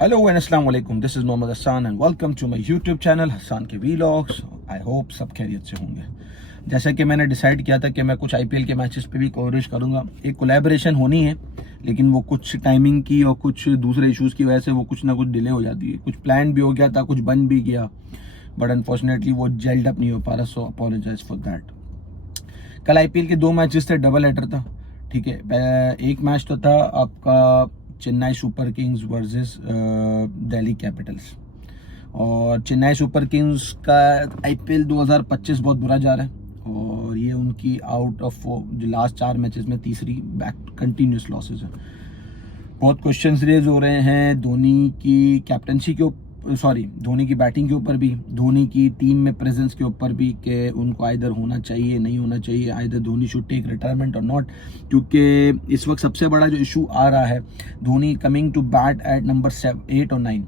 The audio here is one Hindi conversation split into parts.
हेलो एंड अस्सलाम वालेकुम, this is Mohammad Hasan and welcome to my YouTube channel Hasan के वीलॉग्स। आई होप सब खैरियत से होंगे। जैसा कि मैंने डिसाइड किया था कि मैं कुछ आईपीएल के मैचेस पे भी कवरेज करूंगा। एक कोलैबोरेशन होनी है, लेकिन वो कुछ टाइमिंग की और कुछ दूसरे इश्यूज़ की वजह से वो कुछ ना कुछ डिले हो जाती है। कुछ प्लान भी हो गया था, कुछ बन भी गया, बट अनफॉर्चुनेटली वो जेल्ड अप नहीं हो पा रहा, सो अपोलोजाइज फॉर दैट। कल आईपीएल के 2 मैचेस थे, डबल हेडर था। ठीक है, एक मैच तो था आपका Chennai super Kings versus Delhi Capitals. और चेन्नई सुपर किंग्स का आईपीएल 2025 बहुत बुरा जा रहा है और ये उनकी आउट ऑफ जो लास्ट 4 मैचेस में तीसरी बैक कंटिन्यूस लॉसेस है। बहुत क्वेश्चंस रेज हो रहे हैं धोनी की कैप्टनसी के ऊपर, सॉरी धोनी की बैटिंग के ऊपर भी, धोनी की टीम में प्रेजेंस के ऊपर भी, कि उनको आइदर होना चाहिए नहीं होना चाहिए, either Dhoni should take retirement और नॉट। क्योंकि इस वक्त सबसे बड़ा जो इशू आ रहा है, Dhoni coming to bat at number 8 और 9,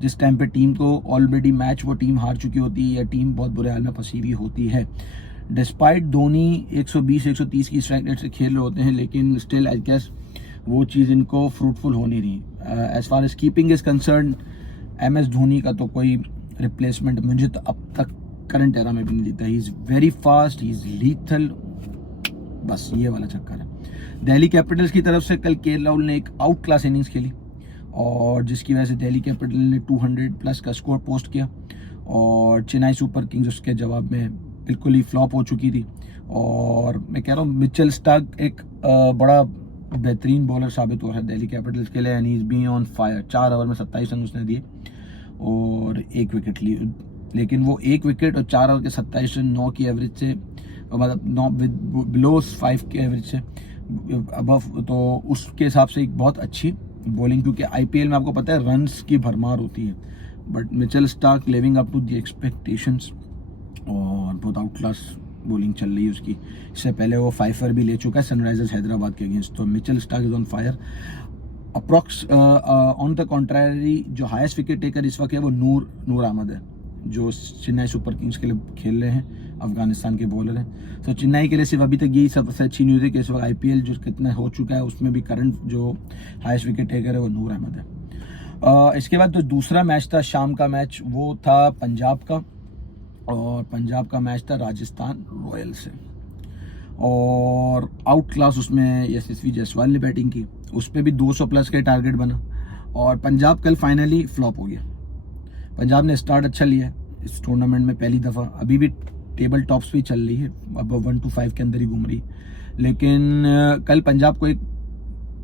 जिस टाइम पे टीम को ऑलरेडी मैच वो टीम हार चुकी होती है या टीम बहुत बुरे हाल में फंसी हुई होती है। डिस्पाइट धोनी 120-130 की स्ट्राइक रेट से खेल रहे होते हैं, लेकिन स्टिल आई गेस वो चीज़ इनको फ्रूटफुल हो नहीं रही। As far as keeping is concern, MS Dhoni का तो कोई रिप्लेसमेंट मुझे तो अब तक करंट एरा में भी नहीं दिखता। He is very fast, he is lethal, बस ये वाला चक्कर है। दिल्ली कैपिटल्स की तरफ से कल के राहुल ने एक आउट क्लास इनिंग्स खेली और जिसकी वजह से दिल्ली कैपिटल ने 200+ का स्कोर पोस्ट किया और चेन्नई सुपर किंग्स उसके जवाब में बिल्कुल ही फ्लॉप हो चुकी थी। और मैं कह रहा हूँ मिचेल स्टार्क एक बड़ा बेहतरीन बॉलर साबित हो रहा है दिल्ली कैपिटल्स के लिए, and he is being on fire. 4 over में 27 रन उसने दिए और 1 विकेट लिए, लेकिन वो 1 विकेट और 4 ओवर के 27 रन 9 की एवरेज से, मतलब 9 बिलो 5 के एवरेज से अबव, तो उसके हिसाब से एक बहुत अच्छी बॉलिंग। क्योंकि आईपीएल में आपको पता है रन्स की भरमार होती है, but Mitchell Starc living up to the expectations और बहुत आउट क्लास बॉलिंग चल रही है उसकी। इससे पहले वो 5 भी ले चुका है सनराइजर्स हैदराबाद के अगेंस्ट। तो Mitchell Starc is on fire. Approx on the contrary जो हाईएस्ट विकेट टेकर इस वक्त है वो नूर अहमद है, जो चेन्नई सुपर किंग्स के लिए खेल रहे हैं, अफगानिस्तान के बॉलर हैं। तो चेन्नई के लिए सिर्फ अभी तक यही सबसे अच्छी न्यूज़ है कि इस वक्त आईपीएल जो कितना हो चुका है उसमें भी करंट जो हाईएस्ट विकेट टेकर है वो नूर अहमद है। इसके बाद जो दूसरा मैच था शाम का मैच, वो था पंजाब का, और पंजाब का मैच था राजस्थान रॉयल से। और आउट क्लास उसमें यशस्वी जायसवाल ने बैटिंग की, उस पर भी 200+ का टारगेट बना और पंजाब कल फाइनली फ्लॉप हो गया। पंजाब ने स्टार्ट अच्छा लिया इस टूर्नामेंट में पहली दफ़ा, अभी भी टेबल टॉप्स पे चल रही है, अब 1 to 5 के अंदर ही घूम रही, लेकिन कल पंजाब को एक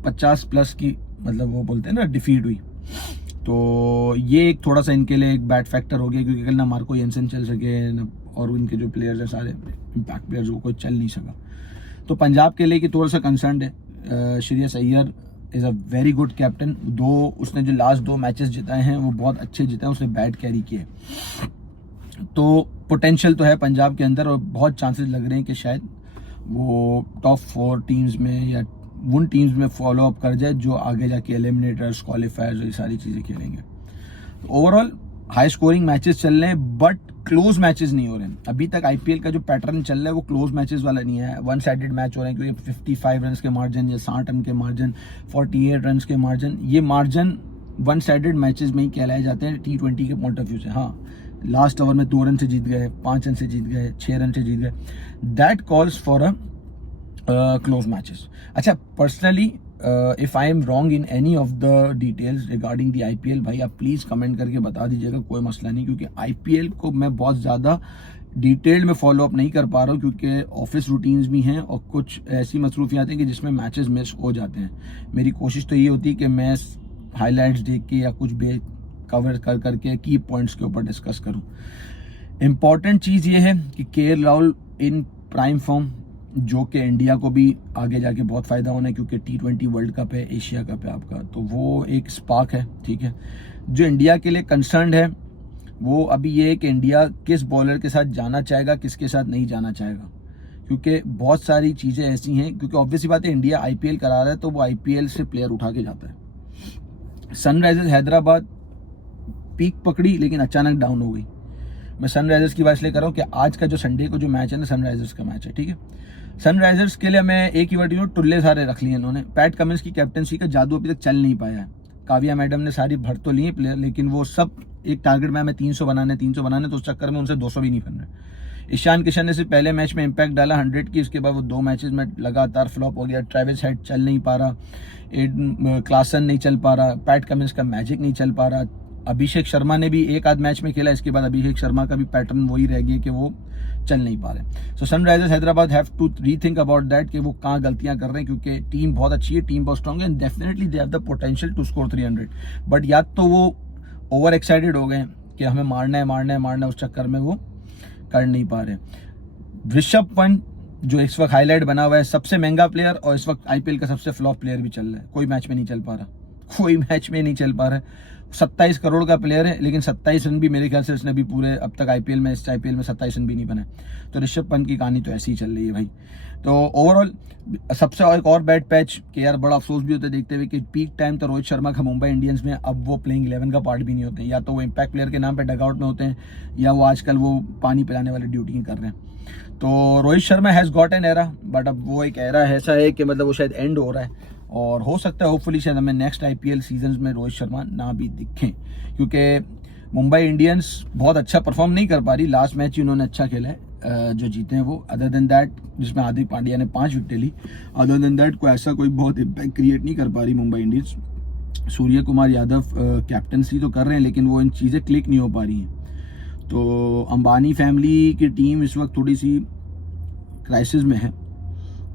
50+ की, मतलब वो बोलते हैं ना, डिफीट हुई। तो ये एक थोड़ा सा इनके लिए एक बैड फैक्टर हो गया, क्योंकि कल ना मार्को येंसन चल सके ना, और उनके जो प्लेयर्स हैं सारे इम्पैक्ट प्लेयर्स वो कोई चल नहीं सका। तो पंजाब के लिए कि थोड़ा सा कंसर्न है। Shreyas Iyer is a very good captain, दो उसने जो लास्ट 2 मैचेस जिताए हैं वो बहुत अच्छे जिताए, उसने बैट कैरी किए। तो पोटेंशियल तो है पंजाब के अंदर और बहुत चांसेस लग रहे हैं कि शायद वो टॉप 4 टीम्स में या उन टीम्स में फॉलो अप कर जाए जो आगे जाके एलिमिनेटर्स, क्वालिफायर्स, ये सारी चीज़ें खेलेंगे। तो ओवरऑल हाई स्कोरिंग मैचेस चल रहे हैं, बट क्लोज मैचेस नहीं हो रहे हैं। अभी तक आईपीएल का जो पैटर्न चल रहा है वो क्लोज मैचेस वाला नहीं है, 1 साइडेड मैच हो रहे हैं, क्योंकि 55 रन के मार्जिन या 60 रन के मार्जिन, 48 रन के मार्जिन, ये मार्जिन 1 साइडेड मैचेस में ही कहलाए जाते हैं T20 के पॉइंट ऑफ व्यू से। हाँ, लास्ट ओवर में 2 रन से जीत गए, 5 रन से जीत गए, 6 रन से जीत गए, that calls for a close matches. अच्छा, personally if I am wrong in any of the details regarding the IPL, भाई आप प्लीज कमेंट करके बता दीजिएगा, कोई मसला नहीं। क्योंकि आईपीएल को मैं बहुत ज़्यादा डिटेल्ड में फॉलो अप नहीं कर पा रहा हूँ, क्योंकि ऑफिस रूटीन्स भी हैं और कुछ ऐसी मसरूफियात हैं कि जिसमें मैचेस मिस हो जाते हैं। मेरी कोशिश तो ये होती है कि मैं हाईलाइट्स देख के या कुछ भी कवर कर करके की पॉइंट्स के ऊपर डिस्कस करूँ। इम्पॉर्टेंट चीज़ ये है कि KL राहुल इन प्राइम फॉर्म, जो कि इंडिया को भी आगे जाके बहुत फ़ायदा होना है, क्योंकि T20 वर्ल्ड कप है, एशिया कप है आपका, तो वो एक स्पार्क है। ठीक है, जो इंडिया के लिए कंसर्न है वो अभी ये है कि इंडिया किस बॉलर के साथ जाना चाहेगा, किसके साथ नहीं जाना चाहेगा, क्योंकि बहुत सारी चीज़ें ऐसी हैं। क्योंकि ऑब्वियसली बात है, इंडिया आईपीएल करा रहा है तो वो आईपीएल से प्लेयर उठा के जाता है। सनराइजर्स हैदराबाद पीक पकड़ी लेकिन अचानक डाउन हो गई। मैं सनराइजर्स की बात इसलिए कर रहा हूँ कि आज का जो संडे को जो मैच है ना, सनराइजर्स का मैच है। ठीक है, सनराइजर्स के लिए मैं एक ही वर्ड टुल्ले सारे रख लिए इन्होंने। पैट कमिंस की कैप्टनसी का जादू अभी तक चल नहीं पाया है। काव्या मैडम ने सारी भर तो ली प्लेयर, लेकिन वो सब एक टारगेट में हमें 300 बनाने तो उस चक्कर में उनसे 200 भी नहीं बन रहे। ईशान किशन ने सिर्फ पहले मैच में इम्पैक्ट डाला 100 की, उसके बाद वो 2 मैचेस में लगातार फ्लॉप हो गया। ट्रेविस हेड चल नहीं पा रहा, क्लासन नहीं चल पा रहा, पैट कमिंस का मैजिक नहीं चल पा रहा। अभिषेक शर्मा ने भी एक आध मैच में खेला, इसके बाद अभिषेक शर्मा का भी पैटर्न वही रह गया कि वो चल नहीं पा रहे। So Sunrisers Hyderabad have to rethink about that कि वो कहाँ गलतियां कर रहे हैं, क्योंकि टीम बहुत अच्छी है, टीम बहुत स्ट्रॉन्ग है and definitely they have the potential to score 300। बट या तो वो ओवर एक्साइटेड हो गए कि हमें मारना है, उस चक्कर में वो कर नहीं पा रहे। ऋषभ पंत जो इस वक्त हाईलाइट बना हुआ है, सबसे महंगा प्लेयर और इस वक्त आईपीएल का सबसे फ्लॉप प्लेयर भी चल रहा है, कोई मैच में नहीं चल पा रहा। 27 करोड़ का प्लेयर है, लेकिन 27 रन भी मेरे ख्याल से उसने भी पूरे अब तक आईपीएल में 27 रन भी नहीं बनाए। तो ऋषभ पंत की कहानी तो ऐसी ही चल रही है भाई। तो ओवरऑल सबसे एक और बैड पैच के यार बड़ा अफसोस भी होता है देखते हुए कि पीक टाइम तो रोहित शर्मा का मुंबई इंडियंस में, अब वो प्लेइंग 11 का पार्ट भी नहीं होते हैं, या तो वो इम्पैक्ट प्लेयर के नाम पे डगआउट में होते हैं या वो आजकल वो पानी पिलाने वाली ड्यूटी कर रहे हैं। तो Rohit Sharma has got an era, but अब वो एक एरा ऐसा है कि मतलब वो शायद एंड हो रहा है और हो सकता है होपफुली शायद हमें नेक्स्ट आईपीएल सीजन में रोहित शर्मा ना भी दिखें, क्योंकि मुंबई इंडियंस बहुत अच्छा परफॉर्म नहीं कर पा रही। लास्ट मैच ही उन्होंने अच्छा खेला है जो जीते हैं वो, अदर देन दैट जिसमें हार्दिक पांड्या ने 5 विकेट ली, अदर देन दैट कोई ऐसा कोई बहुत इम्पैक्ट क्रिएट नहीं कर पा रही मुंबई इंडियंस। सूर्य कुमार यादव कैप्टनसी तो कर रहे हैं, लेकिन वो इन चीज़ें क्लिक नहीं हो पा रही हैं। तो अंबानी फैमिली की टीम इस वक्त थोड़ी सी क्राइसिस में है,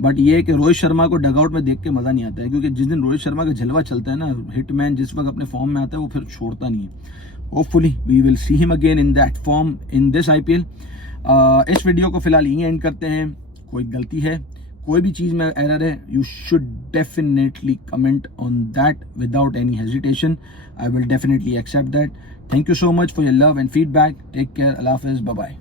बट ये है कि रोहित शर्मा को डगआउट में देख के मज़ा नहीं आता है, क्योंकि जिस दिन रोहित शर्मा का जलवा चलता है ना, हिटमैन जिस वक्त अपने फॉर्म में आता है वो फिर छोड़ता नहीं है। Hopefully we will see him again in that form in this IPL. इस वीडियो को फिलहाल यहीं एंड करते हैं। कोई गलती है, कोई भी चीज़ में एरर है, you should definitely comment on that without any hesitation. I will definitely accept that. Thank you so much for your love and feedback. Take care, अल्लाह हाफिज़, बाय बाय।